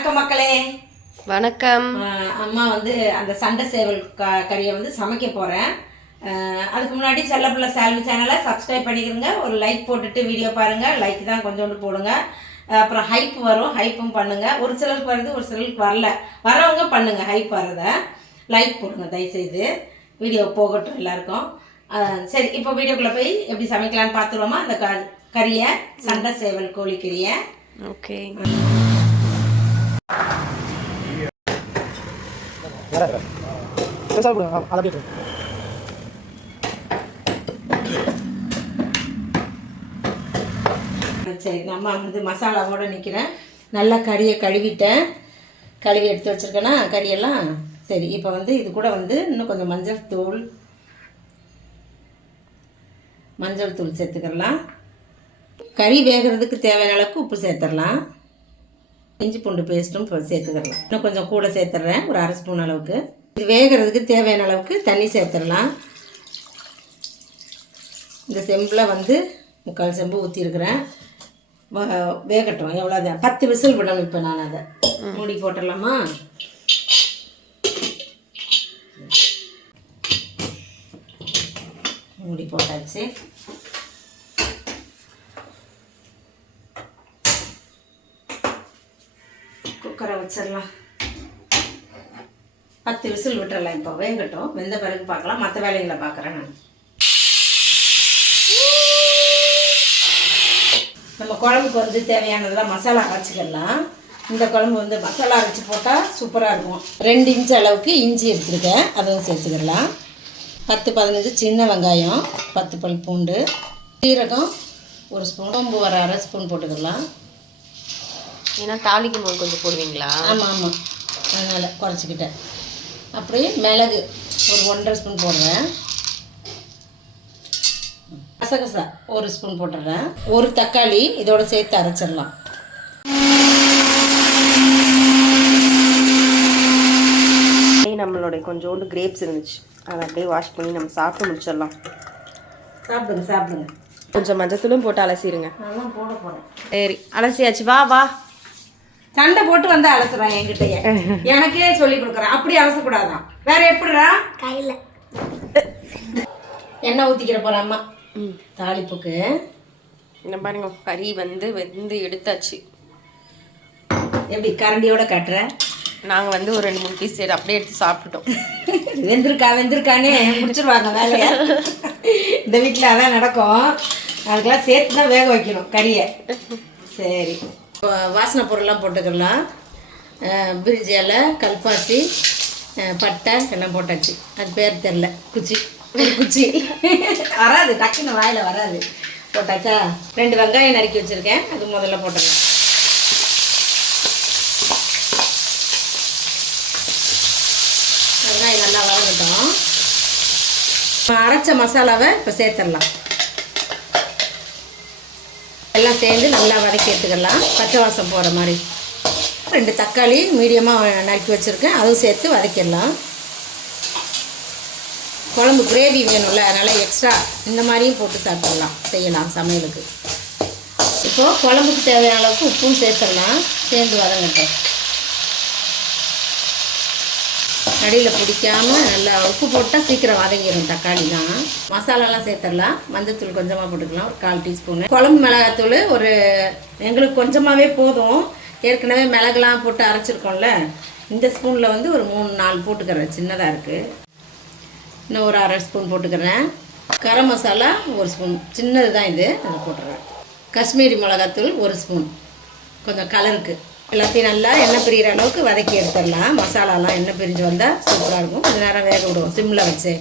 வணக்கம் மக்களே. வணக்கம். அம்மா வந்து அந்த சண்டை சேவல் கறியை வந்து சமைக்க போகிறேன். அதுக்கு முன்னாடி செல்லப்பிள்ளை சால்வி சேனலை சப்ஸ்கிரைப் பண்ணிக்கிறங்க. ஒரு லைக் போட்டுட்டு வீடியோ பாருங்கள். லைக் தான் கொஞ்சோண்டு போடுங்க. அப்புறம் ஹைப் வரும், ஹைப்பும் பண்ணுங்கள். ஒரு சிலருக்கு வருது, ஒரு சிலருக்கு வரல. வரவங்க பண்ணுங்கள், ஹைப் வரதை லைக் போடுங்க தயவுசெய்து. வீடியோ போகட்டும் எல்லாருக்கும். சரி, இப்போ வீடியோக்குள்ளே போய் எப்படி சமைக்கலான்னு பார்த்துருவோமா? அந்த கறியை, சண்டை சேவல் கோழிக்கறியை. ஓகே. சரி, நம்ம வந்து மசாலாவோட நிற்கிறேன். நல்லா கறியை கழுவிட்டேன். கழுவி எடுத்து வச்சுருக்கேன்னா கறியெல்லாம். சரி, இப்போ வந்து இது கூட வந்து இன்னும் கொஞ்சம் மஞ்சள் தூள் சேர்த்துக்கலாம். கறி வேகிறதுக்கு தேவையான அளவுக்கு உப்பு சேர்த்துடலாம். இஞ்சி பூண்டு பேஸ்ட்டும் சேர்த்துக்கலாம். இன்னும் கொஞ்சம் கூட சேர்த்துட்றேன், ஒரு அரை ஸ்பூன் அளவுக்கு. இது வேகிறதுக்கு தேவையான அளவுக்கு தண்ணி சேர்த்துடலாம். இந்த செம்பில் வந்து 3/4 செம்பு ஊற்றிருக்கிறேன். வேகட்டும். எவ்வளோ? 10 விசில் விடணும். இப்போ நான் அதை மூடி போட்டுடலாமா? மூடி போட்டாச்சு. குக்கரை வச்சிடலாம். 10 விசில் விட்டுறலாம். இப்போ வேகட்டும். வெந்த பிறகு பார்க்கலாம். மற்ற வேலைகளை பார்க்குறேன் நான். நம்ம குழம்புக்கு வந்து தேவையானதெல்லாம் மசாலா அரைச்சிக்கலாம். இந்த குழம்பு வந்து மசாலா அரைச்சி போட்டால் சூப்பராக இருக்கும். 2 இன்ச் அளவுக்கு இஞ்சி எடுத்துருக்கேன், அதுவும் சேர்த்துக்கலாம். 10-15 சின்ன வெங்காயம், 10 பல் பூண்டு, சீரகம் 1 ஸ்பூன், சோம்பு வர அரை ஸ்பூன் போட்டுக்கலாம். ஏன்னா தாளிக்கும் போது கொஞ்சம் போடுவீங்களா? ஆமாம், அதனால் குறைச்சிக்கிட்டேன். அப்படியே மிளகு ஒரு 1.5 ஸ்பூன் போடுறேன். கசகசா 1 ஸ்பூன் போட்டுடுறேன். ஒரு தக்காளி இதோட சேர்த்து அரைச்சிடலாம். நம்மளுடைய கொஞ்சோண்டு கிரேப்ஸ் இருந்துச்சு, அதை அப்படியே வாஷ் பண்ணி நம்ம சாப்பிட்டு முடிச்சிடலாம். சாப்பிடுங்க. கொஞ்சம் மஞ்சத்தூளும் போட்டு அலசிடுங்க. அதெல்லாம் போட போகிறேன். சரி, அலசியாச்சு. வா. சண்டை போட்டு வந்து அலசுறான் என்கிட்டயே. எனக்கே சொல்லி கொடுக்குறேன். அப்படி அலசக்கூடாதான். வேற எப்படிடா? கையில் எண்ணெய் ஊற்றிக்கிற போகிற அம்மா தாளிப்புக்கு. என்ன பாருங்க, கறி வந்து வெந்து எடுத்தாச்சு. எப்படி கரண்டியோட கட்டுற? நாங்கள் வந்து ஒரு 2-3 பீஸ் சரி அப்படியே எடுத்து சாப்பிட்டுட்டோம். வெந்திருக்கானே முடிச்சிருவாங்க வேலையை. இந்த வீட்டில் அதான் நடக்கும். அதுக்கெல்லாம் சேர்த்து தான் வேக வைக்கணும் கறியை. சரி, வாசனை பொருள்லாம் போட்டுக்கலாம். பிரிஞ்சி இலை, கல்பாசி, பட்டை எல்லாம் போட்டாச்சு. அது பேர் தெரில. குச்சி வராது, டக்குன்னு வாயில் வராது. போட்டாச்சா? 2 வெங்காயம் நறுக்கி வச்சுருக்கேன், அது முதல்ல போட்டுக்கலாம். வெங்காயம் நல்லா வதங்கட்டும். அரைச்ச மசாலாவை இப்போ சேர்த்துடலாம். எல்லாம் சேர்ந்து நல்லா வதக்கி எடுத்துக்கலாம், பச்சை வாசம் போகிற மாதிரி. 2 தக்காளி மீடியமாக நறுக்கி வச்சுருக்கேன், அதுவும் சேர்த்து வதக்கிடலாம். குழம்பு கிரேவி வேணும்ல, அதனால் எக்ஸ்ட்ரா இந்த மாதிரியும் போட்டு சாப்பிடலாம், செய்யலாம் சமையலுக்கு. இப்போது குழம்புக்கு தேவையான அளவுக்கு உப்பும் சேர்த்துடலாம். சேர்ந்து வதங்கட்டும். அடியில் பிடிக்காமல் நல்லா உப்பு போட்டால் சீக்கிரம் வதங்கிடும். தக்காளி தான். மசாலாலாம் சேர்த்துடலாம். மஞ்சத்தூள் கொஞ்சமாக போட்டுக்கலாம், ஒரு 1/4 டீஸ்பூனு. குழம்பு மிளகாத்தூள் எங்களுக்கு கொஞ்சமாகவே போதும். ஏற்கனவே மிளகுலாம் போட்டு அரைச்சிருக்கோம்ல. இந்த ஸ்பூனில் வந்து ஒரு 3-4 போட்டுக்கிறேன், சின்னதாக இருக்குது. இன்னும் ஒரு அரை ஸ்பூன் போட்டுக்கிறேன். கரம் மசாலா 1 ஸ்பூன், சின்னது தான் இது, அதை போட்டுறேன். காஷ்மீரி மிளகாத்தூள் 1 ஸ்பூன், கொஞ்சம் கலருக்கு. எல்லாத்தையும் நல்லா எண்ணெய் பிரிகிற அளவுக்கு வதக்கி எடுத்துடலாம். மசாலாலாம் எண்ணெய் பிரிஞ்சு வந்தால் சூப்பராக இருக்கும். கொஞ்சம் நேரம் வேக விடுவோம் சிம்மில் வச்சு.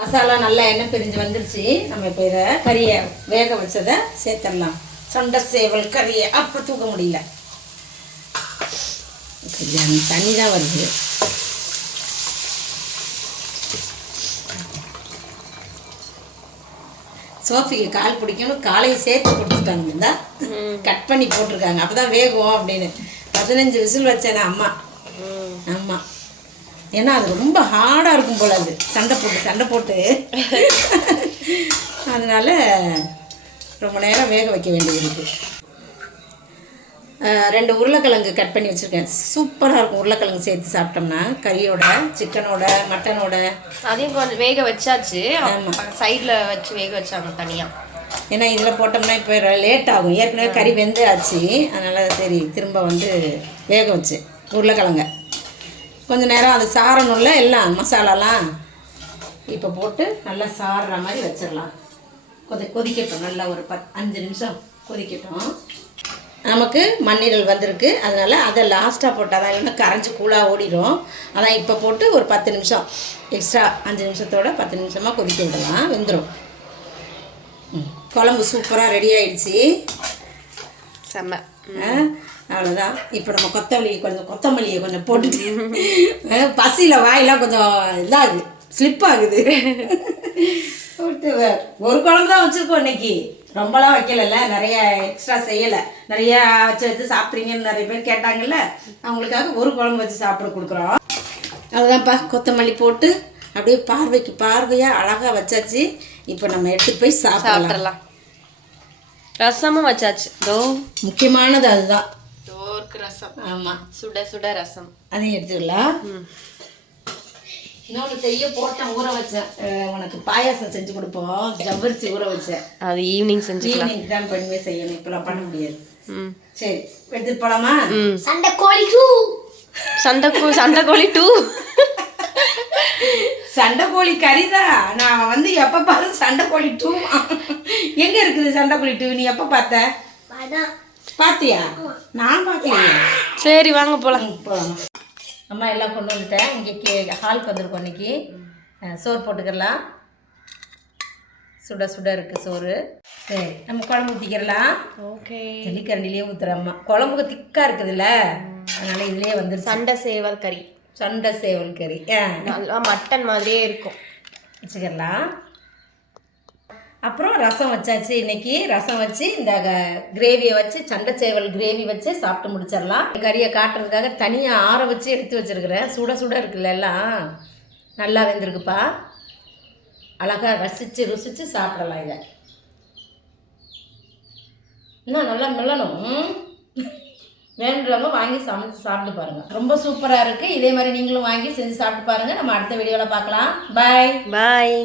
மசாலா நல்லா எண்ணெய் பிரிஞ்சு வந்துருச்சு. நம்ம இப்போ இதை கறியை வேக வச்சதை சேர்த்துடலாம். சண்டை சேவல் கறியை அப்போ தூக்க முடியல, தண்ணி தான் வருது. சோஃபிக்கு கால் பிடிக்கணும், காலையை சேர்த்து கொடுத்துட்டாங்க. இருந்தா கட் பண்ணி போட்டிருக்காங்க, அப்போ தான் வேகும் அப்படின்னு. 15 விசில் வச்சேன்னா அம்மா. ஆமாம், ஏன்னா அது ரொம்ப ஹார்டாக இருக்கும் போல். அது சண்டை போட்டு அதனால் ரொம்ப நேரம் வேக வைக்க வேண்டியது இருக்குது. 2 உருளைக்கிழங்கு கட் பண்ணி வச்சுருக்கேன். சூப்பராக இருக்கும் உருளைக்கிழங்கு சேர்த்து சாப்பிட்டோம்னா கறியோட, சிக்கனோட, மட்டனோட. அதையும் கொஞ்சம் வேக வச்சாச்சு. சைடில் வச்சு வேக வச்சாங்க தனியாக. ஏன்னா இதில் போட்டோம்னா இப்போ லேட் ஆகும். ஏற்கனவே கறி வெந்தாச்சு. அதனால் சரி திரும்ப வந்து வேக வச்சு உருளைக்கிழங்க கொஞ்சம் நேரம் அது சாரணும்ல எல்லாம் மசாலாலாம். இப்போ போட்டு நல்லா சாறுற மாதிரி வச்சிடலாம். கொதிக்கட்டும். நல்லா ஒரு 5 நிமிஷம் கொதிக்கட்டும். நமக்கு மண்ணீரல் வந்திருக்கு. அதனால் அதை லாஸ்ட்டாக போட்டால் தான், இல்லைன்னா கரைஞ்சி கூலாக ஓடிடும். அதான் இப்போ போட்டு ஒரு 10 நிமிஷம் எக்ஸ்ட்ரா 5 நிமிஷத்தோட 10 நிமிஷமாக கொதிக்க விடலாம். வெந்துடும். குழம்பு சூப்பராக ரெடி ஆகிடுச்சி. செம்ம. அவ்வளோதான். இப்போ நம்ம கொத்தமல்லியை கொஞ்சம் போட்டுட்டு பசியில் வாயெல்லாம் கொஞ்சம் இதாகுது, ஸ்லிப் ஆகுது. போட்டு ஒரு குழம்பு தான் வச்சுருக்கோம் இன்னைக்கு. ரொம்பலாம் வைக்கலைல்ல, நிறைய எக்ஸ்ட்ரா செய்யலை. நிறையா வச்சு சாப்பிட்றீங்கன்னு நிறைய பேர் கேட்டாங்கல்ல, அவங்களுக்காக ஒரு குழம்பு வச்சு சாப்பிட கொடுக்குறோம். அதுதான்ப்பா கொத்தமல்லி போட்டு அப்படியே பார்வையாக அழகாக வச்சாச்சு. இப்போ நம்ம எடுத்துகிட்டு போய் சாப்பிடலாம். ரசமும் வச்சாச்சு. முக்கியமானது அதுதான். ரசம். ஆமாம், சுட சுட ரசம். அதையும் எடுத்துக்கலாம். இன்னொன்று செய்ய போட்டேன், ஊற வச்சேன். உனக்கு பாயாசம் செஞ்சு கொடுப்போம். ஜவ்வரிசி ஊற வச்சேன். அது ஈவினிங் செஞ்சுக்கலாம். ஈவினிங் தான் பண்ணி செய்யணும். இப்போலாம் பண்ண முடியாது. சரி, எடுத்துட்டு போகலாமா? சண்டைக்கோழி 2. சண்டைக்கோழி கறி தான். நான் வந்து எப்போ பாரு சண்டைக்கோழி 2. எங்கே இருக்குது சண்டைக்கோழி 2? நீ எப்போ பார்த்த? பார்த்தியா? நான் பார்க்கலையா? சரி வாங்க போகலாம். போகலாம். அம்மா எல்லாம் கொண்டு வந்துட்டேன். இங்கே ஹாலுக்கு வந்திருக்கோம். இன்னைக்கு சோறு போட்டுக்கலாம். சுட சுட இருக்குது சோறு. சரி, நம்ம குழம்பு ஊற்றிக்கிறலாம். ஓகே. ஜல்லிக்கரண்டிலேயே ஊற்றுறம்மா. குழம்புக்கு திக்காக இருக்குதுல்ல, அதனால் இதுலேயே வந்துருச்சு. சண்டை சேவல் கறி. நல்லா மட்டன் மாதிரியே இருக்கும். வச்சுக்கலாம். அப்புறம் ரசம் வச்சாச்சு. இன்னைக்கு ரசம் வச்சு இந்த கிரேவியை வச்சு சண்டை சேவல் கிரேவி வச்சு சாப்பிட்டு முடிச்சிடலாம். கறியை காட்டுறதுக்காக தனியாக ஆற வச்சு எடுத்து வச்சுருக்கிறேன். சுட சுட இருக்குல்ல, எல்லாம் நல்லா வெந்திருக்குப்பா. அழகாக ருசித்து சாப்பிடலாம். இதை இன்னும் நல்லா மெல்லணும். வேண்டுறவங்க வாங்கி சமைச்சு சாப்பிட்டு பாருங்கள். ரொம்ப சூப்பராக இருக்குது. இதே மாதிரி நீங்களும் வாங்கி செஞ்சு சாப்பிட்டு பாருங்கள். நம்ம அடுத்த வீடியோவில் பார்க்கலாம். பாய்.